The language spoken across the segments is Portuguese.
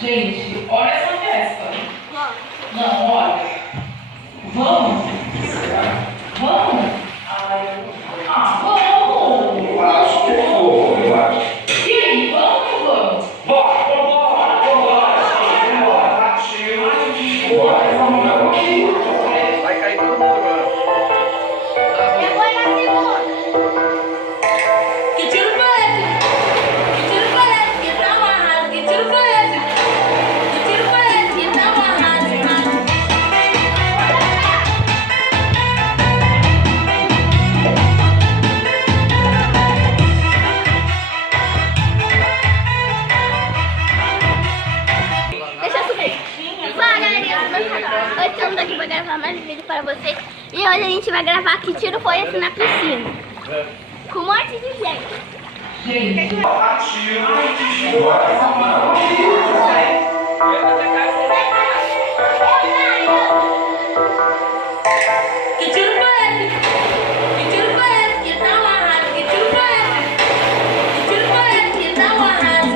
Gente, olha essa festa. Vamos. Não, olha. Vamos? Vamos? Vamos! Eu acho que for, eu acho. E aí, vamos ou não vamos? Bora! Vai cair todo mundo agora. E agora na segunda. Que tiro foi esse? Que tiro foi esse? Que tá amarrado? Que tiro foi esse? Que tiro foi esse? Que tá amarrado? Deixa eu subir. Fala, galerinha do meu canal. Hoje estamos aqui para gravar mais um vídeo para vocês. E hoje a gente vai gravar que tiro foi esse na piscina. Com um monte de gente. Gente, que tiro foi esse? Que tiro foi esse? Que tá amarrado? Que tiro foi esse? Que tiro foi esse? Que tá amarrado?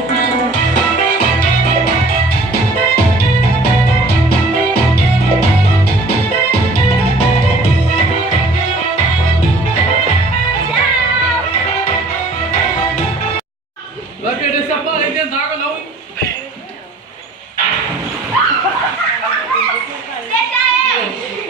Vai perder essa bola aí dentro d'água, não, hein? Deixa ele!